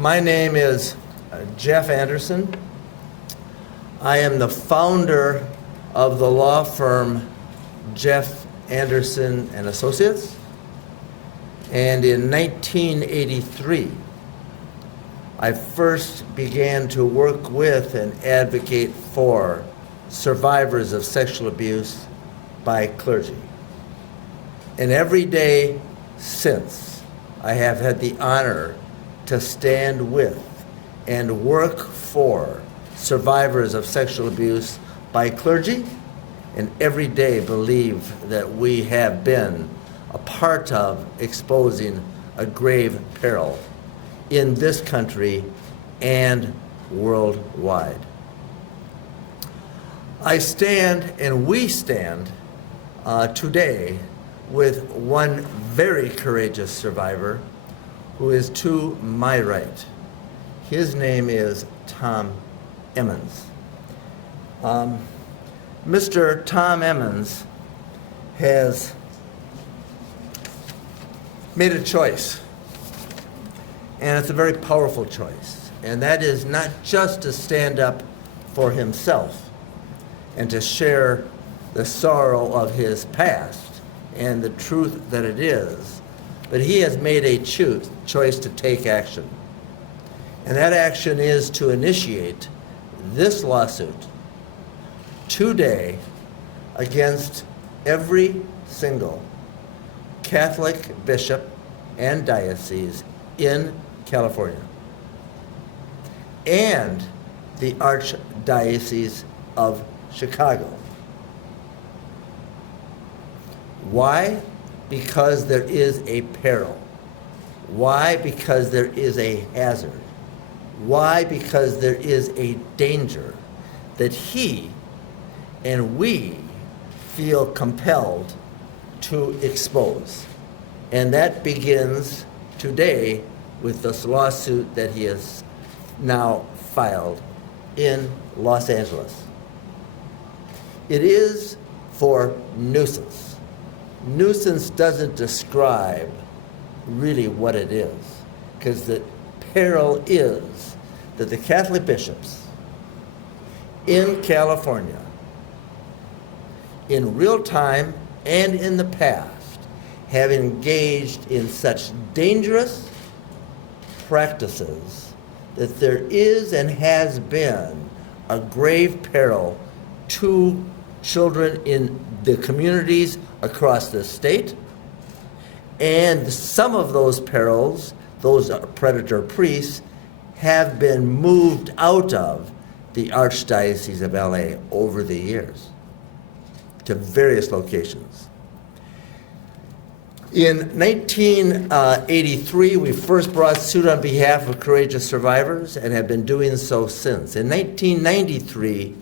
My name is Jeff Anderson. I am the founder of the law firm Jeff Anderson and Associates. And in 1983, I first began to work with and advocate for survivors of sexual abuse by clergy. And every day since, I have had the honor to stand with and work for survivors of sexual abuse by clergy, and every day believe that we have been a part of exposing a grave peril in this country and worldwide. I stand and we stand today with one very courageous survivor who is to my right. His name is Tom Emens. Mr. Tom Emens has made a choice, and it's a very powerful choice, and that is not just to stand up for himself and to share the sorrow of his past and the truth that it is, but he has made a choice to take action. And that action is to initiate this lawsuit today against every single Catholic bishop and diocese in California and the Archdiocese of Chicago. Why? Because there is a peril. Why? Because there is a hazard. Why? Because there is a danger that he and we feel compelled to expose. And that begins today with this lawsuit that he has now filed in Los Angeles. It is for nuisance. Nuisance doesn't describe really what it is, because the peril is that the Catholic bishops in California, in real time and in the past, have engaged in such dangerous practices that there is and has been a grave peril to children in the communities across the state. And some of those perils, those predator priests, have been moved out of the Archdiocese of LA over the years to various locations. In 1983, we first brought suit on behalf of courageous survivors and have been doing so since. In 1993,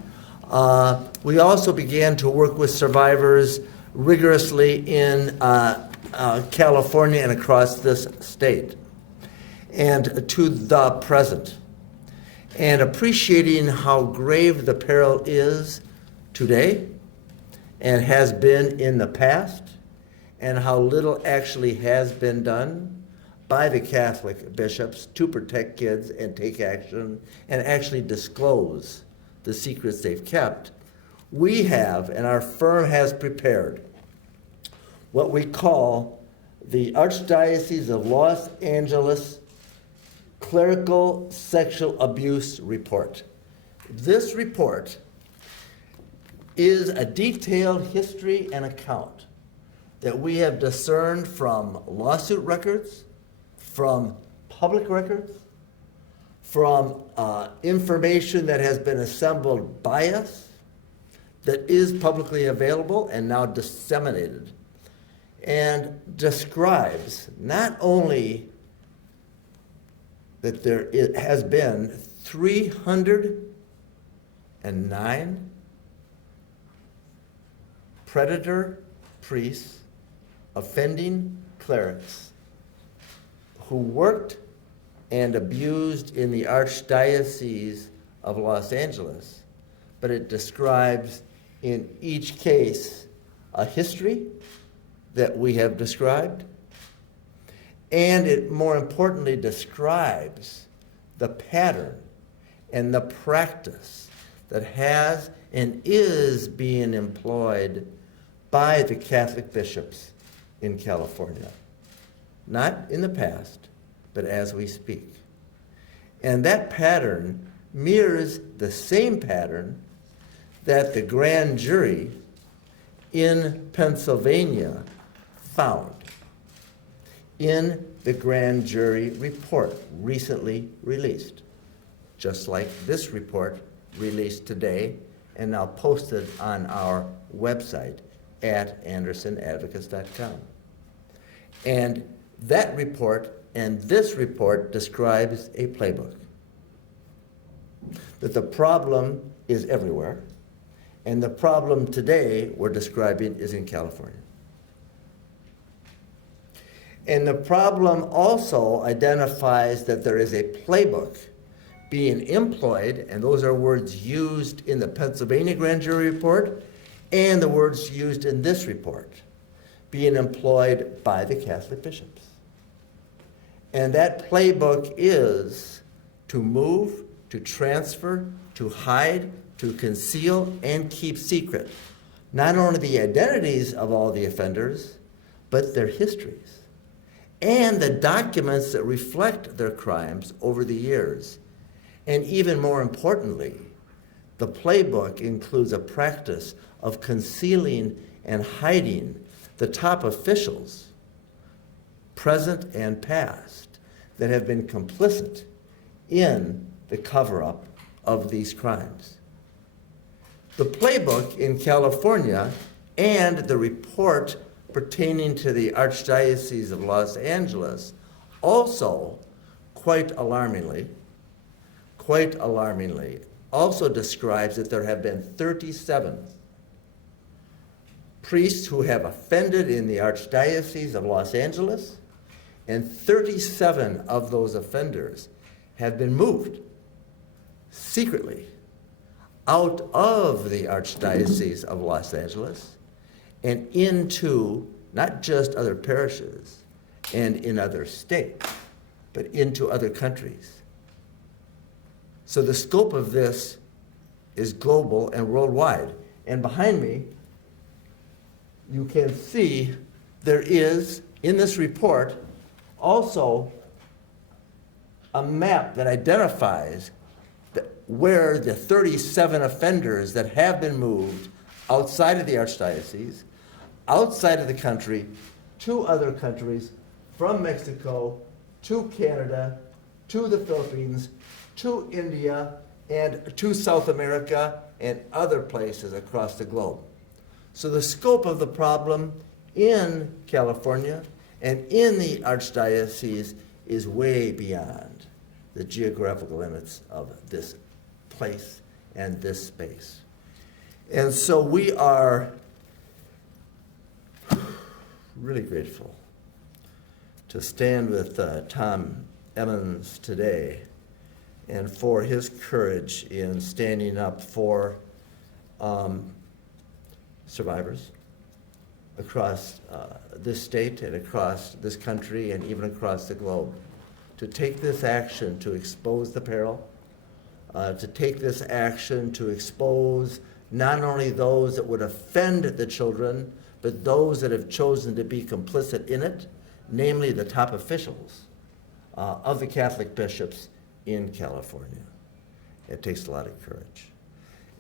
we also began to work with survivors rigorously in California and across this state, and to the present. And appreciating how grave the peril is today and has been in the past, and how little actually has been done by the Catholic bishops to protect kids and take action and actually disclose the secrets they've kept, we have, and our firm has prepared, what we call the Archdiocese of Los Angeles Clerical Sexual Abuse Report. This report is a detailed history and account that we have discerned from lawsuit records, from public records, from information that has been assembled by us, that is publicly available and now disseminated, and describes not only that there has been 309 predator priests, offending clerics, who worked and abused in the Archdiocese of Los Angeles, but it describes in each case a history that we have described, and it more importantly describes the pattern and the practice that has and is being employed by the Catholic bishops in California. Not in the past, but as we speak. And that pattern mirrors the same pattern that the grand jury in Pennsylvania found in the grand jury report recently released, just like this report released today and now posted on our website at andersonadvocates.com. And that report and this report describes a playbook. That the problem is everywhere, and the problem today we're describing is in California. And the problem also identifies that there is a playbook being employed, and those are words used in the Pennsylvania grand jury report and the words used in this report, being employed by the Catholic bishops. And that playbook is to move, to transfer, to hide, to conceal, and keep secret not only the identities of all the offenders, but their histories and the documents that reflect their crimes over the years. And even more importantly, the playbook includes a practice of concealing and hiding the top officials, present and past, that have been complicit in the cover-up of these crimes. The playbook in California and the report pertaining to the Archdiocese of Los Angeles also, quite alarmingly, also describes that there have been 37 priests who have offended in the Archdiocese of Los Angeles, and 37 of those offenders have been moved secretly out of the Archdiocese of Los Angeles and into not just other parishes and in other states, but into other countries. So the scope of this is global and worldwide. And behind me, you can see there is, in this report, also a map that identifies where the 37 offenders that have been moved outside of the Archdiocese, outside of the country, to other countries, from Mexico to Canada, to the Philippines, to India, and to South America, and other places across the globe. So the scope of the problem in California and in the Archdiocese is way beyond the geographical limits of this place and this space. And so we are really grateful to stand with Tom Emens today and for his courage in standing up for survivors across this state and across this country and even across the globe, to take this action to expose the peril, to take this action to expose not only those that would offend the children, but those that have chosen to be complicit in it, namely the top officials of the Catholic bishops in California. It takes a lot of courage.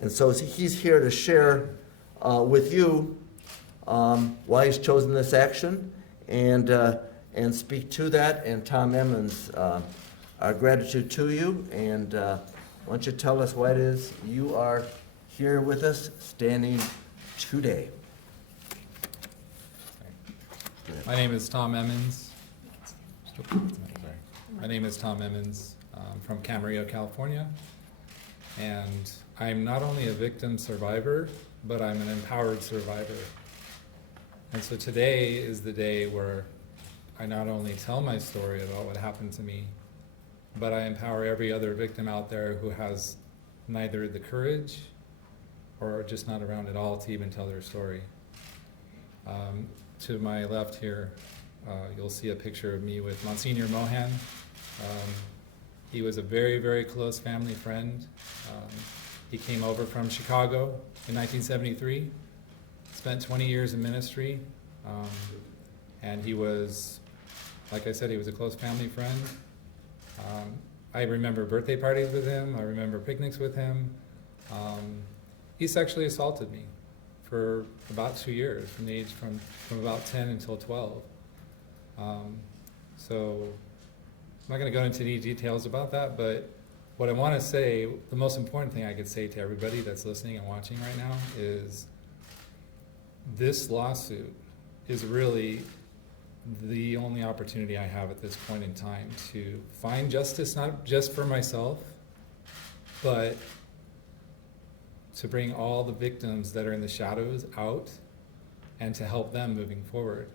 And so he's here to share with you why he's chosen this action and speak to that. And Tom Emens, our gratitude to you. And why don't you tell us why it is you are here with us standing today. My name is Tom Emens. From Camarillo, California. And I'm not only a victim survivor, but I'm an empowered survivor. And so today is the day where I not only tell my story about what happened to me, but I empower every other victim out there who has neither the courage or just not around at all to even tell their story. To my left here, you'll see a picture of me with Monsignor Mohan. He was a very, very close family friend. He came over from Chicago in 1973, spent 20 years in ministry, and he was, like I said, he was a close family friend. I remember birthday parties with him. I remember picnics with him. He sexually assaulted me for about 2 years, from about 10 until 12. So I'm not going to go into any details about that, but what I want to say, the most important thing I could say to everybody that's listening and watching right now is this lawsuit is really the only opportunity I have at this point in time to find justice, not just for myself, but to bring all the victims that are in the shadows out and to help them moving forward.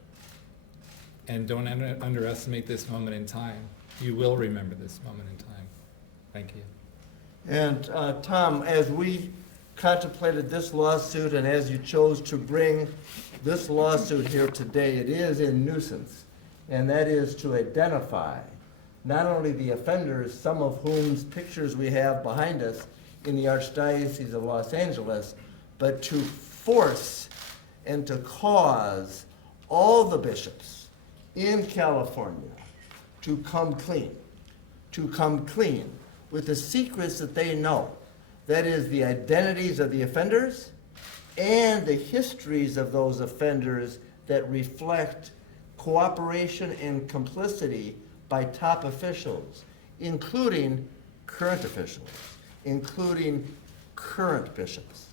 And don't underestimate this moment in time. You will remember this moment in time. Thank you. And Tom, as we contemplated this lawsuit and as you chose to bring this lawsuit here today, it is in nuisance, and that is to identify not only the offenders, some of whose pictures we have behind us in the Archdiocese of Los Angeles, but to force and to cause all the bishops in California to come clean with the secrets that they know. That is, the identities of the offenders and the histories of those offenders that reflect cooperation and complicity by top officials, including current officials, including current bishops,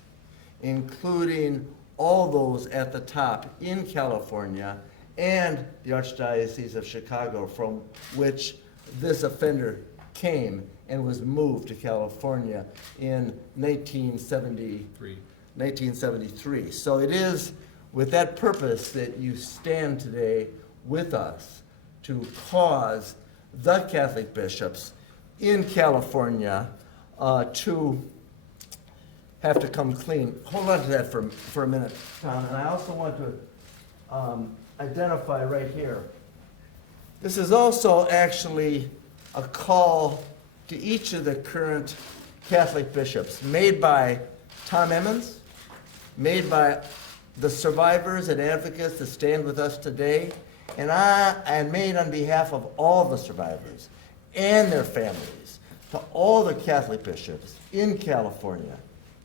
including all those at the top in California and the Archdiocese of Chicago, from which this offender came and was moved to California in 1973. So it is with that purpose that you stand today with us to cause the Catholic bishops in California to have to come clean. Hold on to that for a minute, Tom. And I also want to identify right here. This is also actually a call to each of the current Catholic bishops, made by Tom Emens, made by the survivors and advocates that stand with us today, and made on behalf of all the survivors and their families, to all the Catholic bishops in California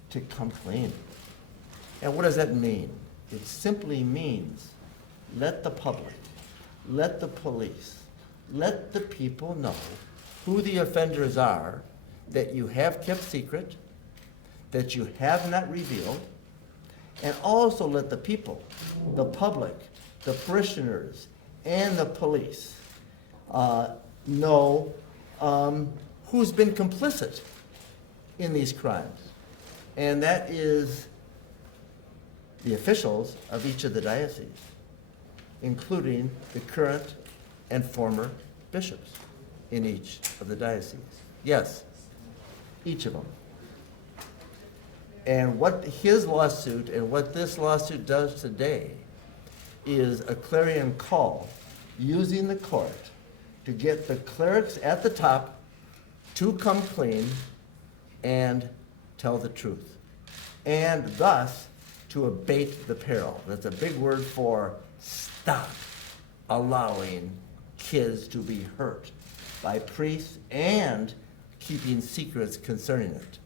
to come clean. And what does that mean? It simply means let the public, let the police, let the people know who the offenders are that you have kept secret, that you have not revealed, and also let the people, the public, the parishioners, and the police know who's been complicit in these crimes. And that is the officials of each of the dioceses, including the current and former bishops in each of the dioceses. Yes, each of them. And what his lawsuit and what this lawsuit does today is a clarion call using the court to get the clerics at the top to come clean and tell the truth, and thus to abate the peril. That's a big word for stop allowing kids to be hurt by priests and keeping secrets concerning it.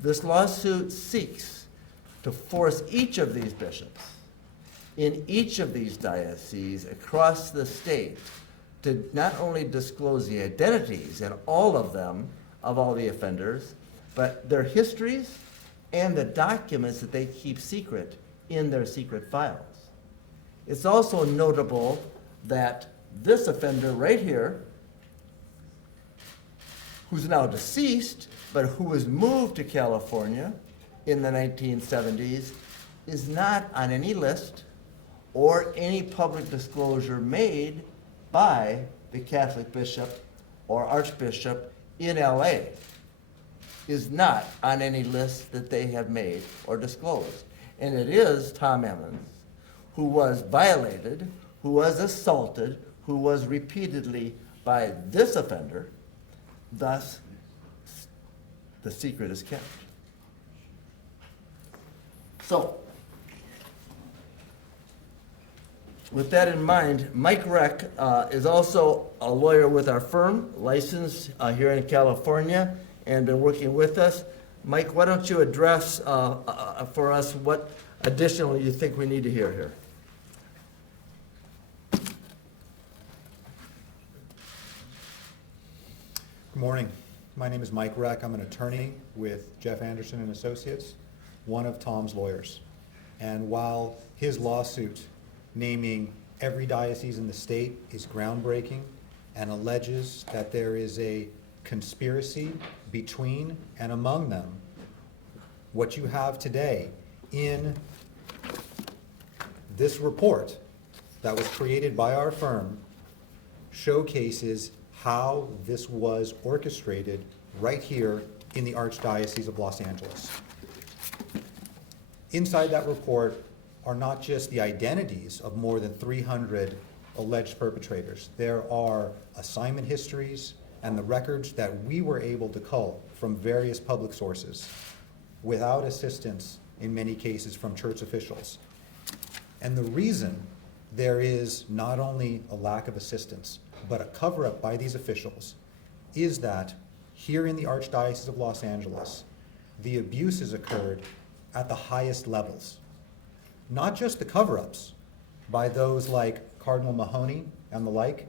This lawsuit seeks to force each of these bishops in each of these dioceses across the state to not only disclose the identities, and all of them, of all the offenders, but their histories and the documents that they keep secret in their secret files. It's also notable that this offender right here, who's now deceased, but who was moved to California in the 1970s, is not on any list or any public disclosure made by the Catholic bishop or archbishop in LA, is not on any list that they have made or disclosed. And it is Tom Emens, who was violated, who was assaulted, who was repeatedly by this offender, Thus, the secret is kept. So, with that in mind, Mike Reck is also a lawyer with our firm, licensed here in California, and been working with us. Mike, why don't you address for us what additional you think we need to hear here? Good morning. My name is Mike Reck. I'm an attorney with Jeff Anderson and Associates, one of Tom's lawyers. And while his lawsuit naming every diocese in the state is groundbreaking and alleges that there is a conspiracy between and among them, what you have today in this report that was created by our firm showcases how this was orchestrated right here in the Archdiocese of Los Angeles. Inside that report are not just the identities of more than 300 alleged perpetrators. There are assignment histories and the records that we were able to cull from various public sources without assistance, in many cases, from church officials. And the reason there is not only a lack of assistance, but a cover-up by these officials, is that here in the Archdiocese of Los Angeles, the abuses occurred at the highest levels. Not just the cover-ups by those like Cardinal Mahoney and the like,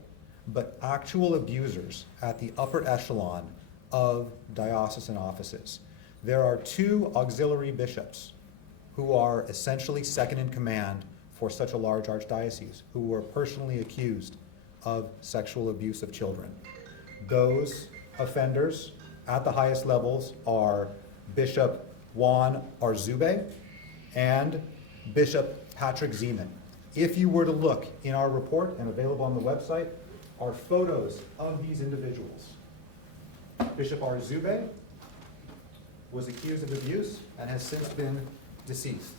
but actual abusers at the upper echelon of diocesan offices. There are 2 auxiliary bishops who are essentially second in command for such a large archdiocese, who were personally accused of sexual abuse of children. Those offenders at the highest levels are Bishop Juan Arzube and Bishop Patrick Zeman. If you were to look in our report, and available on the website, are photos of these individuals. Bishop Arzube was accused of abuse and has since been deceased.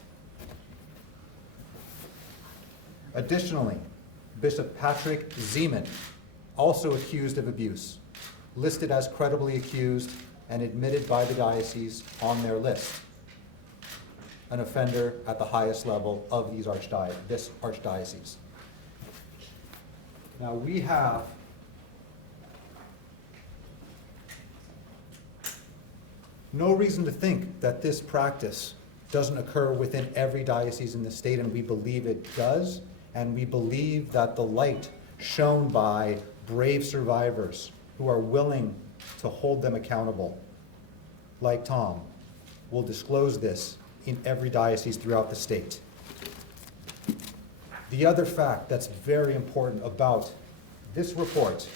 Additionally, Bishop Patrick Zeman, also accused of abuse, listed as credibly accused and admitted by the diocese on their list, an offender at the highest level of this archdiocese. Now we have no reason to think that this practice doesn't occur within every diocese in the state, and we believe it does. And we believe that the light shown by brave survivors who are willing to hold them accountable, like Tom, will disclose this in every diocese throughout the state. The other fact that's very important about this report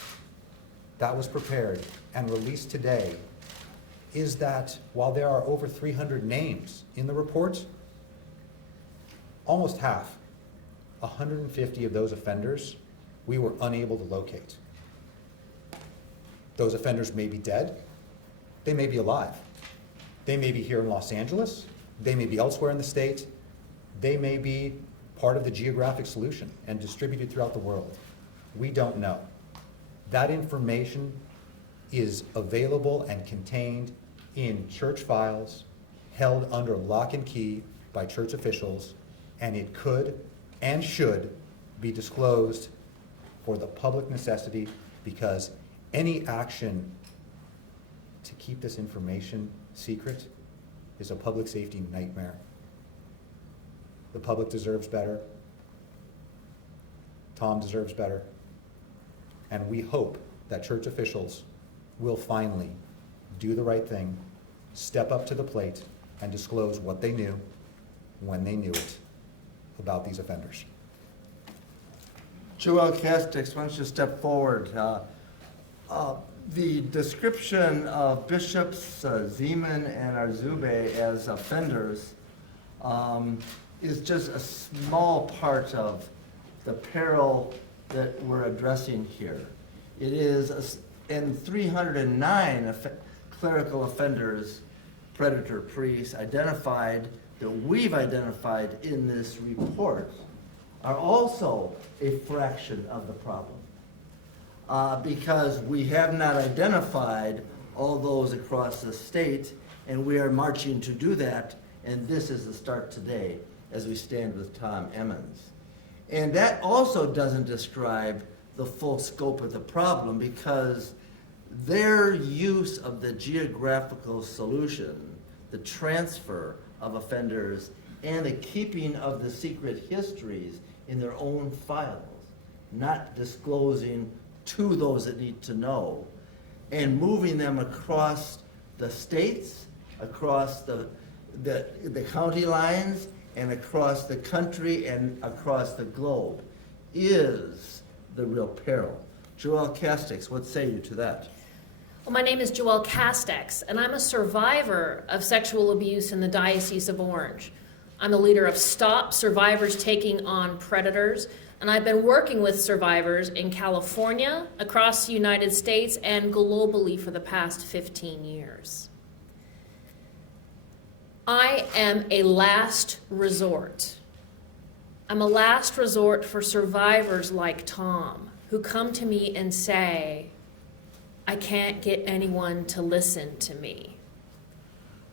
that was prepared and released today is that while there are over 300 names in the report, almost half, 150 of those offenders, we were unable to locate. Those offenders may be dead, they may be alive. They may be here in Los Angeles, they may be elsewhere in the state, they may be part of the geographic solution and distributed throughout the world. We don't know. That information is available and contained in church files held under lock and key by church officials, and it could and should be disclosed for the public necessity, because any action to keep this information secret is a public safety nightmare. The public deserves better. Tom deserves better. And we hope that church officials will finally do the right thing, step up to the plate, and disclose what they knew when they knew it about these offenders. Joelle Casteix, why don't you step forward? The description of Bishops Zeman and Arzube as offenders is just a small part of the peril that we're addressing here. It is in 309 clerical offenders, predator priests identified, that we've identified in this report, are also a fraction of the problem. because we have not identified all those across the state, and we are marching to do that, and this is the start today as we stand with Tom Emens. And that also doesn't describe the full scope of the problem, because their use of the geographical solution, the transfer of offenders, and the keeping of the secret histories in their own files, not disclosing to those that need to know, and moving them across the states, across the county lines, and across the country and across the globe, is the real peril. Joelle Casteix, what say you to that? Well, my name is Joelle Casteix, and I'm a survivor of sexual abuse in the Diocese of Orange. I'm the leader of Stop Survivors Taking on Predators, and I've been working with survivors in California, across the United States, and globally for the past 15 years. I am a last resort. I'm a last resort for survivors like Tom, who come to me and say, I can't get anyone to listen to me.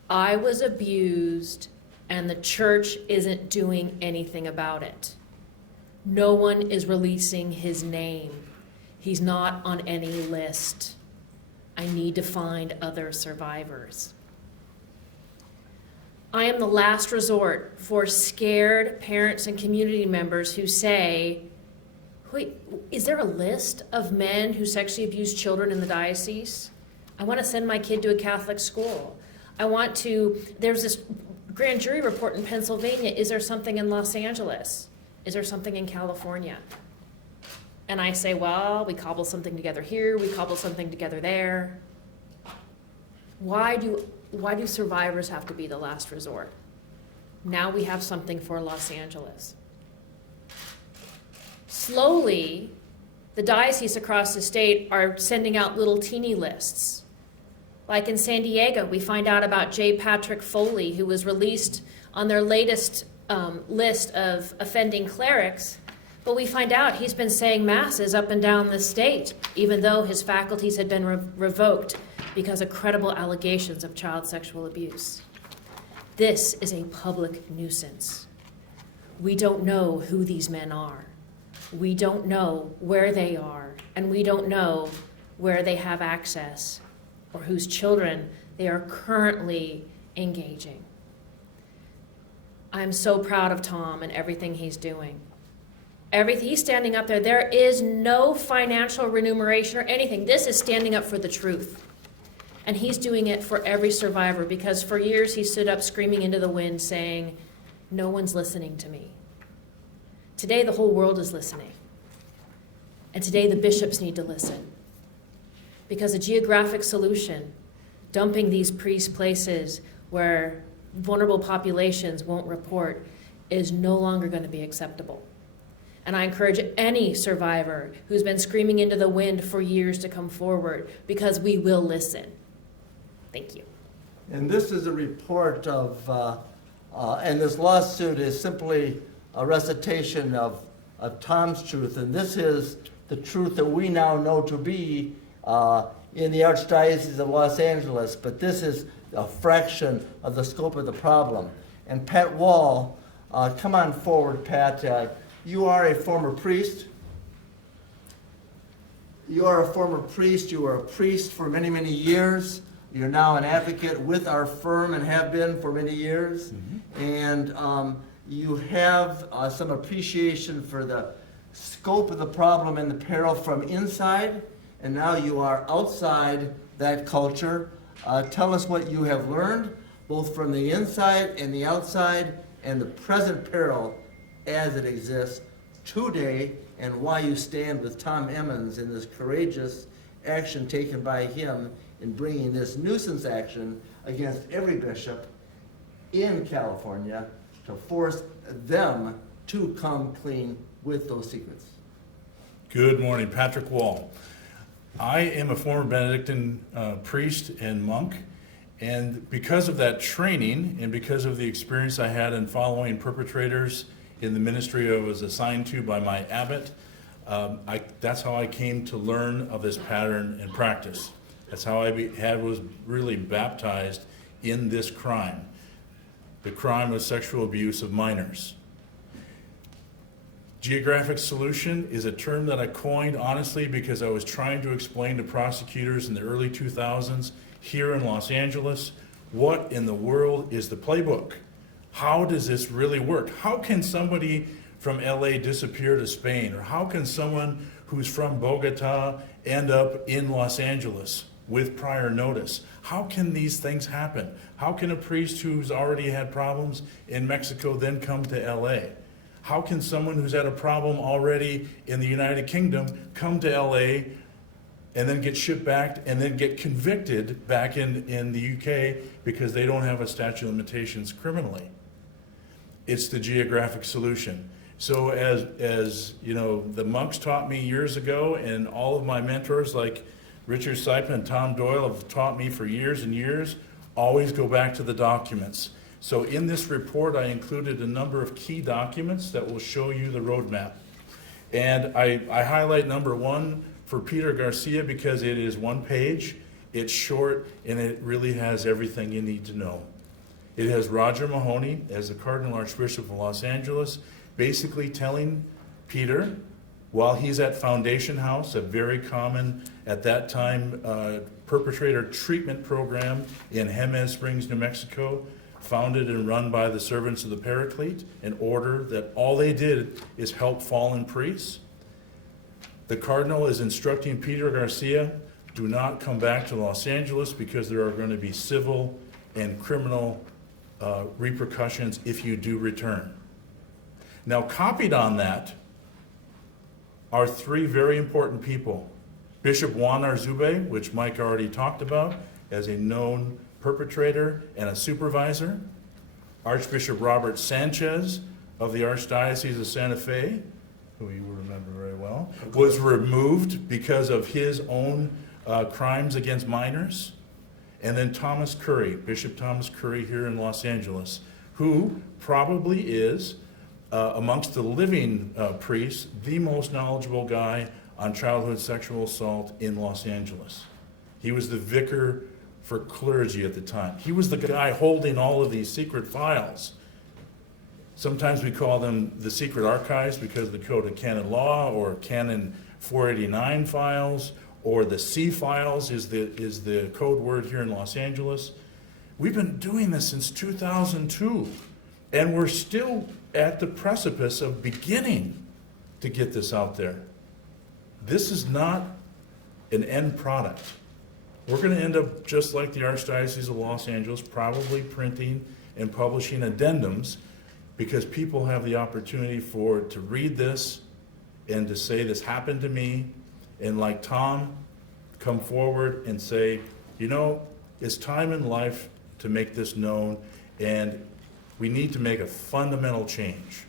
I was abused, and the church isn't doing anything about it. No one is releasing his name. He's not on any list. I need to find other survivors. I am the last resort for scared parents and community members who say, wait, is there a list of men who sexually abuse children in the diocese? I want to send my kid to a Catholic school. There's this grand jury report in Pennsylvania. Is there something in Los Angeles? Is there something in California? And I say, well, we cobble something together here, we cobble something together there. Why do survivors have to be the last resort? Now we have something for Los Angeles. Slowly, the dioceses across the state are sending out little teeny lists. Like in San Diego, we find out about J. Patrick Foley, who was released on their latest list of offending clerics, but we find out he's been saying masses up and down the state, even though his faculties had been revoked because of credible allegations of child sexual abuse. This is a public nuisance. We don't know who these men are. We don't know where they are, and we don't know where they have access or whose children they are currently engaging. I'm so proud of Tom and everything he's doing. He's standing up there. There is no financial remuneration or anything. This is standing up for the truth. And he's doing it for every survivor, because for years he stood up screaming into the wind saying, no one's listening to me. Today the whole world is listening. And today the bishops need to listen. Because a geographic solution, dumping these priests places where vulnerable populations won't report, is no longer going to be acceptable. And I encourage any survivor who's been screaming into the wind for years to come forward, because we will listen. Thank you. And this is a report of, and this lawsuit is simply a recitation of Tom's truth, and this is the truth that we now know to be in the Archdiocese of Los Angeles, but this is a fraction of the scope of the problem. And Pat Wall, come on forward, Pat. You are a former priest. You are a former priest. You were a priest for many, many years. You're now an advocate with our firm and have been for many years. Mm-hmm. And you have some appreciation for the scope of the problem and the peril from inside, and now you are outside that culture. Tell us what you have learned, both from the inside and the outside, and the present peril as it exists today, and why you stand with Tom Emens in this courageous action taken by him in bringing this nuisance action against every bishop in California to force them to come clean with those secrets. Good morning, Patrick Wall. I am a former Benedictine priest and monk, and because of that training and because of the experience I had in following perpetrators in the ministry I was assigned to by my abbot, That's how I came to learn of this pattern and practice. That's how I was really baptized in this crime. The crime of sexual abuse of minors. Geographic solution is a term that I coined honestly because I was trying to explain to prosecutors in the early 2000s here in Los Angeles, what in the world is the playbook? How does this really work? How can somebody from LA disappear to Spain? Or how can someone who's from Bogota end up in Los Angeles with prior notice? How can these things happen? How can a priest who's already had problems in Mexico then come to LA? How can someone who's had a problem already in the United Kingdom come to LA and then get shipped back and then get convicted back in the UK because they don't have a statute of limitations criminally? It's the geographic solution. So as you know, the monks taught me years ago, and all of my mentors like Richard Seipen and Tom Doyle have taught me for years and years, always go back to the documents. So in this report, I included a number of key documents that will show you the roadmap. And I highlight number one for Peter Garcia because it is one page, it's short, and it really has everything you need to know. It has Roger Mahoney as the Cardinal Archbishop of Los Angeles, basically telling Peter, while he's at Foundation House, a very common, at that time, perpetrator treatment program in Emens Springs, New Mexico, founded and run by the servants of the Paraclete, an order that all they did is help fallen priests. The Cardinal is instructing Peter Garcia, do not come back to Los Angeles because there are going to be civil and criminal repercussions if you do return. Now, copied on that are three very important people. Bishop Juan Arzube, which Mike already talked about, as a known perpetrator and a supervisor. Archbishop Robert Sanchez of the Archdiocese of Santa Fe, who you will remember very well, was removed because of his own crimes against minors. And then Thomas Curry, Bishop Thomas Curry here in Los Angeles, who probably is, amongst the living priests, the most knowledgeable guy on childhood sexual assault in Los Angeles. He was the vicar for clergy at the time. He was the guy holding all of these secret files. Sometimes we call them the secret archives because of the Code of Canon Law, or Canon 489 files, or the C files is the code word here in Los Angeles. We've been doing this since 2002, and we're still at the precipice of beginning to get this out there. This is not an end product. We're going to end up just like the Archdiocese of Los Angeles, probably printing and publishing addendums because people have the opportunity to read this and to say, this happened to me, and like Tom, come forward and say, you know, it's time in life to make this known, and we need to make a fundamental change.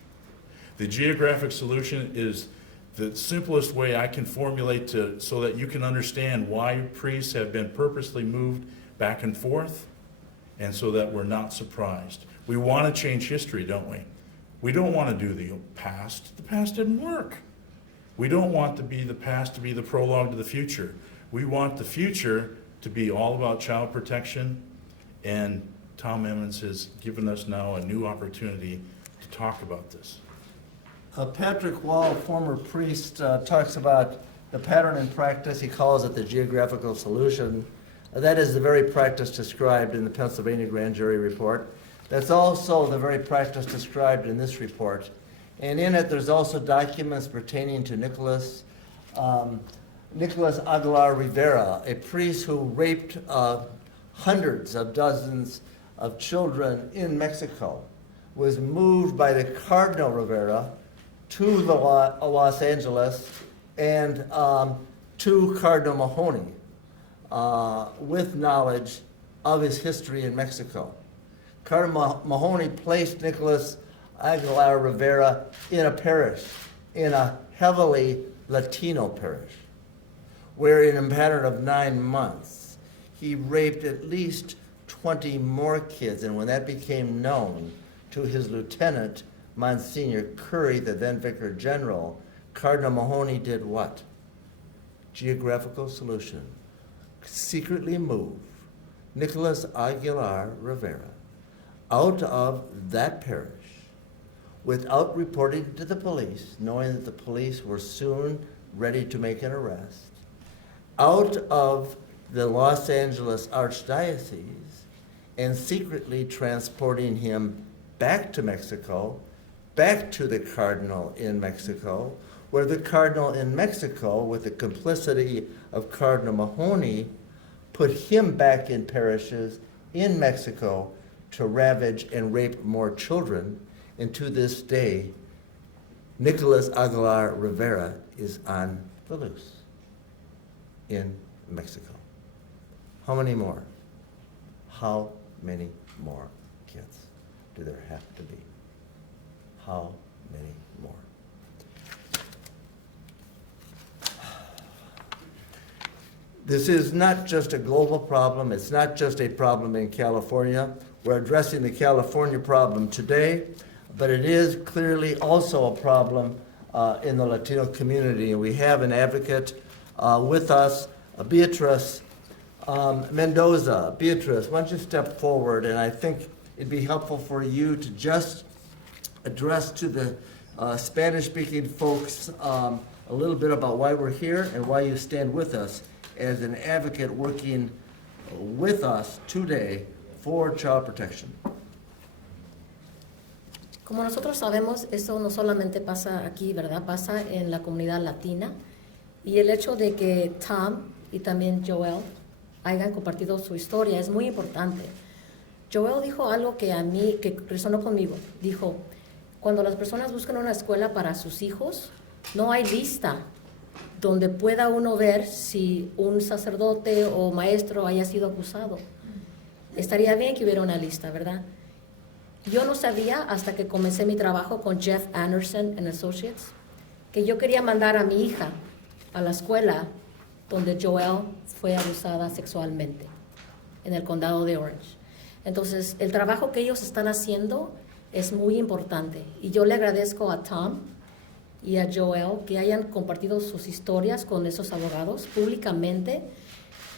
The geographic solution is the simplest way I can formulate so that you can understand why priests have been purposely moved back and forth, and so that we're not surprised. We want to change history, don't we? We don't want to do the past. The past didn't work. We don't want the past to be the prologue to the future. We want the future to be all about child protection, and Tom Emens has given us now a new opportunity to talk about this. Patrick Wall, former priest, talks about the pattern and practice. He calls it the geographical solution. That is the very practice described in the Pennsylvania Grand Jury report. That's also the very practice described in this report. And in it, there's also documents pertaining to Nicholas Aguilar Rivera, a priest who raped hundreds of dozens of children in Mexico, was moved by the Cardinal Rivera to Los Angeles and to Cardinal Mahoney with knowledge of his history in Mexico. Cardinal Mahoney placed Nicholas Aguilar Rivera in a parish, in a heavily Latino parish, where in a pattern of 9 months, he raped at least 20 more kids. And when that became known to his lieutenant, Monsignor Curry, the then Vicar General, Cardinal Mahoney did what? Geographical solution. Secretly move Nicholas Aguilar Rivera out of that parish without reporting to the police, knowing that the police were soon ready to make an arrest, out of the Los Angeles Archdiocese, and secretly transporting him back to Mexico, back to the Cardinal in Mexico, where the Cardinal in Mexico, with the complicity of Cardinal Mahoney, put him back in parishes in Mexico to ravage and rape more children. And to this day, Nicholas Aguilar Rivera is on the loose in Mexico. How many more? How many more kids do there have to be? How many more? This is not just a global problem. It's not just a problem in California. We're addressing the California problem today, but it is clearly also a problem in the Latino community. And we have an advocate with us, Beatriz Mendoza. Beatriz, why don't you step forward? And I think it'd be helpful for you to just address to the Spanish-speaking folks a little bit about why we're here and why you stand with us as an advocate working with us today for child protection. Como nosotros sabemos, eso no solamente pasa aquí, ¿verdad? Pasa en la comunidad latina. Y el hecho de que Tom y también Joelle hayan compartido su historia es muy importante. Joelle dijo algo que a mí, que resonó conmigo. Dijo, cuando las personas buscan una escuela para sus hijos, no hay lista donde pueda uno ver si un sacerdote o maestro haya sido acusado. Estaría bien que hubiera una lista, ¿verdad? Yo no sabía hasta que comencé mi trabajo con Jeff Anderson and Associates que yo quería mandar a mi hija a la escuela donde Joelle fue abusada sexualmente en el condado de Orange. Entonces, el trabajo que ellos están haciendo es muy importante y yo le agradezco a Tom y a Joelle que hayan compartido sus historias con esos abogados públicamente.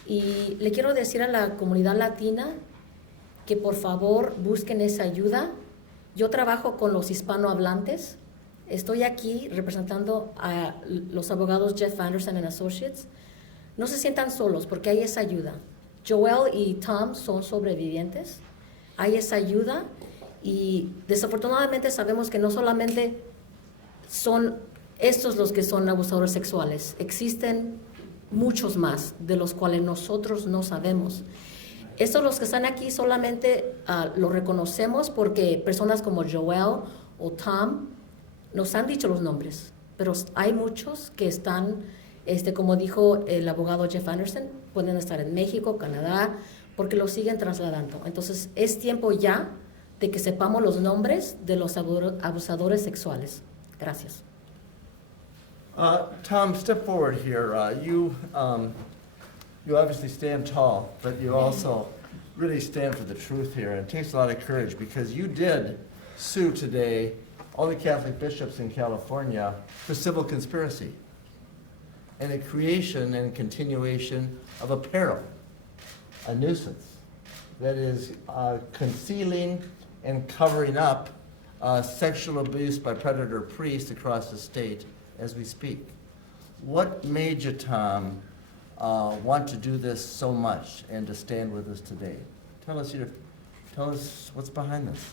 Y le quiero decir a la comunidad latina que por favor busquen esa ayuda. Yo trabajo con los hispanohablantes. Estoy aquí representando a los abogados Jeff Anderson and Associates. No se sientan solos porque hay esa ayuda. Joelle y Tom son sobrevivientes. Hay esa ayuda y desafortunadamente sabemos que no solamente son estos los que son abusadores sexuales. Existen muchos más de los cuales nosotros no sabemos. Estos los que están aquí solamente lo reconocemos porque personas como Joelle o Tom nos han dicho los nombres, pero hay muchos que están, como dijo el abogado Jeff Anderson, pueden estar en México, Canadá, porque los siguen trasladando. Entonces es tiempo ya de que sepamos los nombres de los abusadores sexuales. Gracias. Tom, step forward here. You obviously stand tall, but you also really stand for the truth here. And it takes a lot of courage because you did sue today all the Catholic bishops in California for civil conspiracy and the creation and continuation of a peril, a nuisance that is concealing and covering up sexual abuse by predator priests across the state as we speak. What made you, Tom, want to do this so much and to stand with us today? Tell us what's behind this.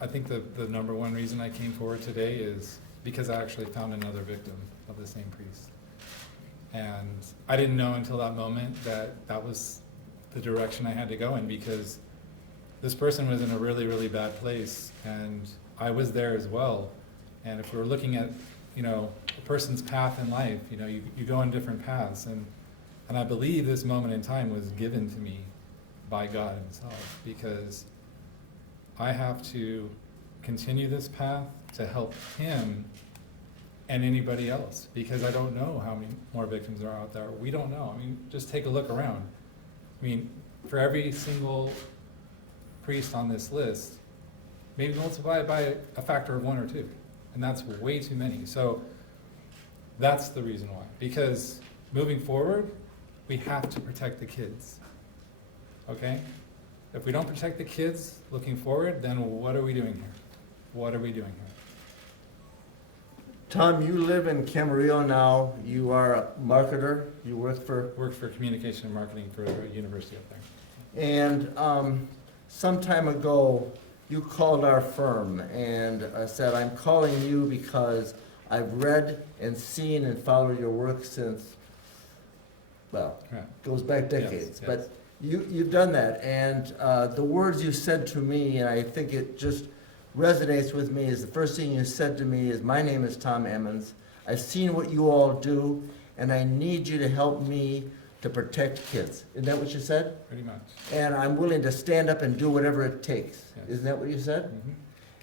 I think the number one reason I came forward today is because I actually found another victim of the same priest. And I didn't know until that moment that that was the direction I had to go in, because this person was in a really, really bad place, and I was there as well. And if we're looking at, a person's path in life, you go on different paths, and I believe this moment in time was given to me by God himself, because I have to continue this path to help him and anybody else, because I don't know how many more victims are out there. We don't know. Just take a look around. For every single priest on this list, maybe multiply it by a factor of 1 or 2, and that's way too many. So That's the reason why. Because moving forward, we have to protect the kids. Okay? If we don't protect the kids looking forward, then what are we doing here? What are we doing here? Tom, you live in Camarillo now. You are a marketer. You work for, Work for communication and marketing for a university up there. and some time ago, you called our firm and said, I'm calling you because I've read and seen and followed your work since, well, Yeah. goes back decades. Yes, But you've done that, and the words you said to me, and I think it just resonates with me, is the first thing you said to me is, my name is Tom Emens. I've seen what you all do, and I need you to help me to protect kids. Isn't that what you said? Pretty much. And I'm willing to stand up and do whatever it takes. Yes. Isn't that what you said? Mhm.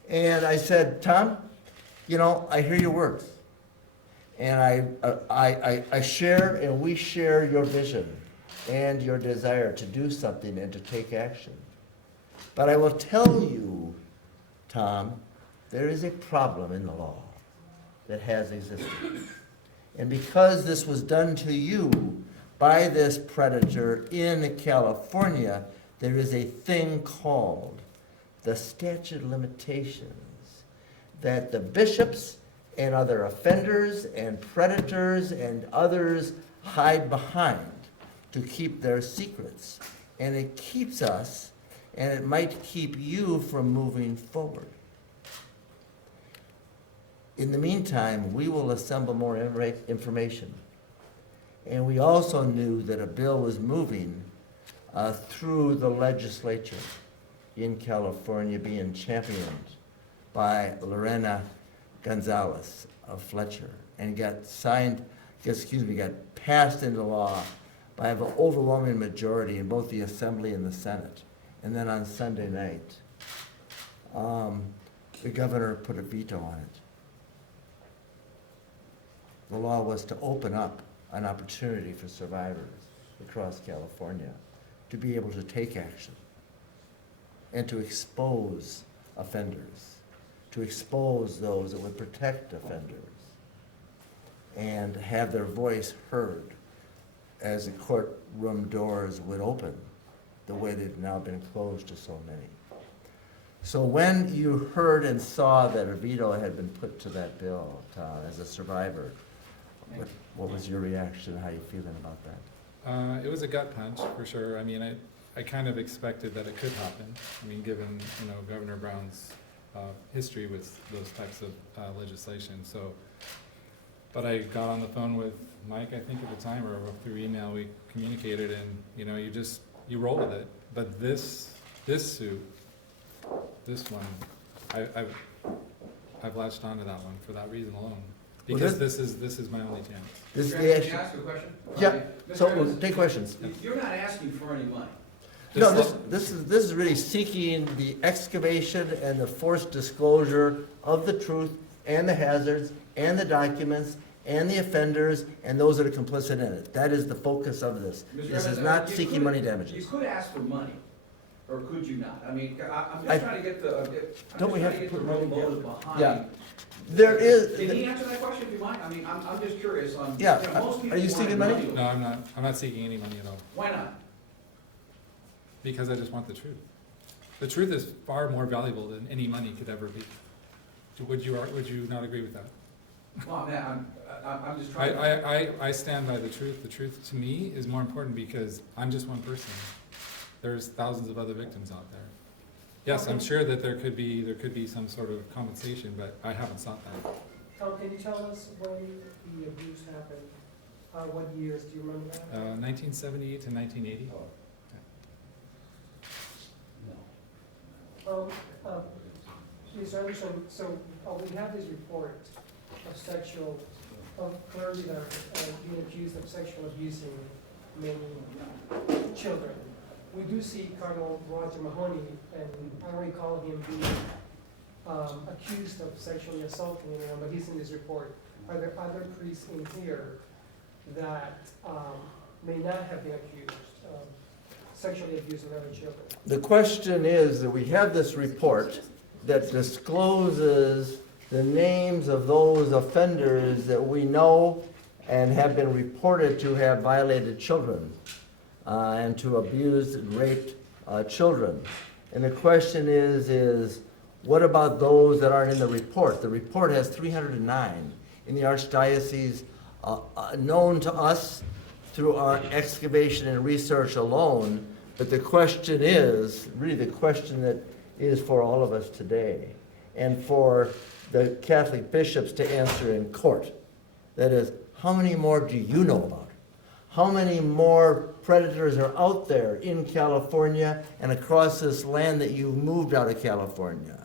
And I said, Tom, you know, I hear your words. And I share and we share your vision and your desire to do something and to take action. But I will tell you, Tom, there is a problem in the law that has existed. And because this was done to you by this predator in California, there is a thing called the statute of limitations that the bishops and other offenders and predators and others hide behind to keep their secrets. And it keeps us, and it might keep you from moving forward. In the meantime, we will assemble more information. And we also knew that a bill was moving through the legislature in California, being championed by Lorena Gonzalez of Fletcher, and got passed into law by an overwhelming majority in both the Assembly and the Senate. And then on Sunday night, the governor put a veto on it. The law was to open up an opportunity for survivors across California to be able to take action and to expose offenders, to expose those that would protect offenders, and have their voice heard as the courtroom doors would open the way they've now been closed to so many. So when you heard and saw that a veto had been put to that bill, as a survivor, what was your reaction? How are you feeling about that? It was a gut punch, for sure. I mean, I kind of expected that it could happen. I mean, given, Governor Brown's history with those types of legislation. So, but I got on the phone with Mike, I think at the time, or through email, we communicated, and, you roll with it. But this suit, this one, I've latched onto that one for that reason alone. Because this is my only chance. This is Can the I issue. ask a question? Yeah, Mr. so Evans, take questions. You're not asking for any money. No, this is really seeking the excavation and the forced disclosure of the truth and the hazards and the documents and the offenders and those that are complicit in it. That is the focus of this. Mr. This is Evans, not you seeking could- money You damages. could ask for money, or could you not? I mean, I'm I- just trying to get the, Don't we have to get the put money motive together? behind. Yeah. There Can he is, answer that question if you mind? I mean, I'm just curious on. Yeah, most people are you want seeking money? No, I'm not seeking any money at all. Why not? Because I just want the truth. The truth is far more valuable than any money could ever be. Would you not agree with that? Well, man, I'm just trying. I stand by the truth. The truth to me is more important because I'm just one person. There's thousands of other victims out there. Yes, I'm sure that there could be some sort of compensation, but I haven't sought that. Tom, can you tell us when the abuse happened? What years, do you remember that? 1978 to 1980. Mr. Anderson, so we have this report of clergy that are being accused of sexual abusing many children. We do see Cardinal Roger Mahoney, and I don't recall him being accused of sexually assaulting anyone, but he's in this report. Are there other priests in here that may not have been accused of sexually abusing other children? the question is that we have this report that discloses the names of those offenders that we know and have been reported to have violated children and to abused and raped children. And the question is what about those that aren't in the report? The report has 309 in the Archdiocese known to us through our excavation and research alone. But the question is, really the question that is for all of us today and for the Catholic bishops to answer in court. That is, how many more do you know about? How many more predators are out there in California and across this land that you moved out of California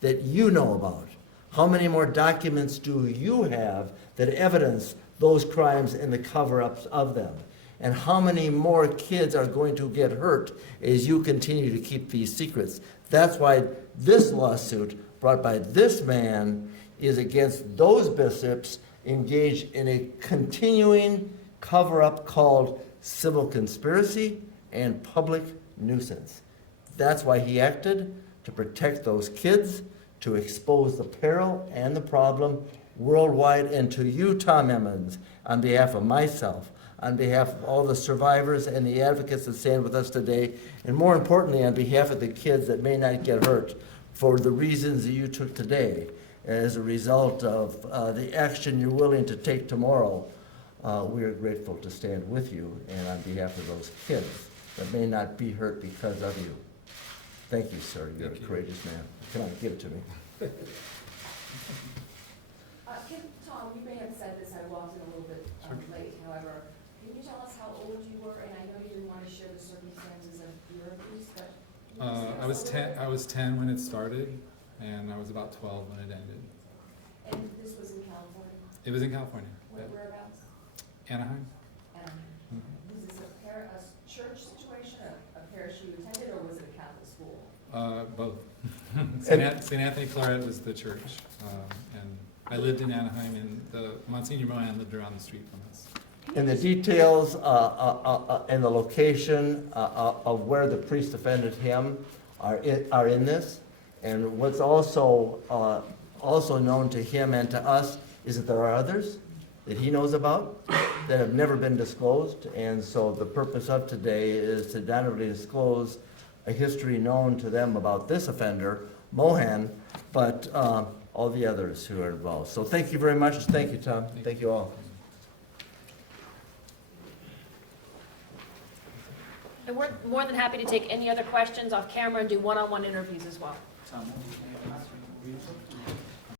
that you know about? How many more documents do you have that evidence those crimes and the cover-ups of them? And how many more kids are going to get hurt as you continue to keep these secrets? That's why this lawsuit brought by this man is against those bishops engaged in a continuing cover-up called civil conspiracy and public nuisance. That's why he acted, to protect those kids, to expose the peril and the problem worldwide. And to you, Tom Emens, on behalf of myself, on behalf of all the survivors and the advocates that stand with us today, and more importantly, on behalf of the kids that may not get hurt for the reasons that you took today, as a result of the action you're willing to take tomorrow, we are grateful to stand with you and on behalf of those kids that may not be hurt because of you. Thank you, sir. You're a courageous man. Come on, give it to me. Tom, you may have said this, I logged in a little bit late, however, can you tell us how old you were? And I know you didn't want to share the circumstances of your abuse, but I was 10 when it started, and I was about 12 when it ended. And this was in California? It was in California. Whereabouts? Anaheim. Anaheim. Was this a church situation, a parish you attended, or was it a Catholic school? Both. St. Anthony Claret was the church, and I lived in Anaheim, and the Monsignor Mohan lived around the street from us. And the details and the location of where the priest offended him are in this. And what's also known to him and to us is that there are others that he knows about that have never been disclosed. And so the purpose of today is to not only disclose a history known to them about this offender, Mohan, but all the others who are involved. So thank you very much. Thank you, Tom. Thank you all. And we're more than happy to take any other questions off camera and do one-on-one interviews as well. Tom,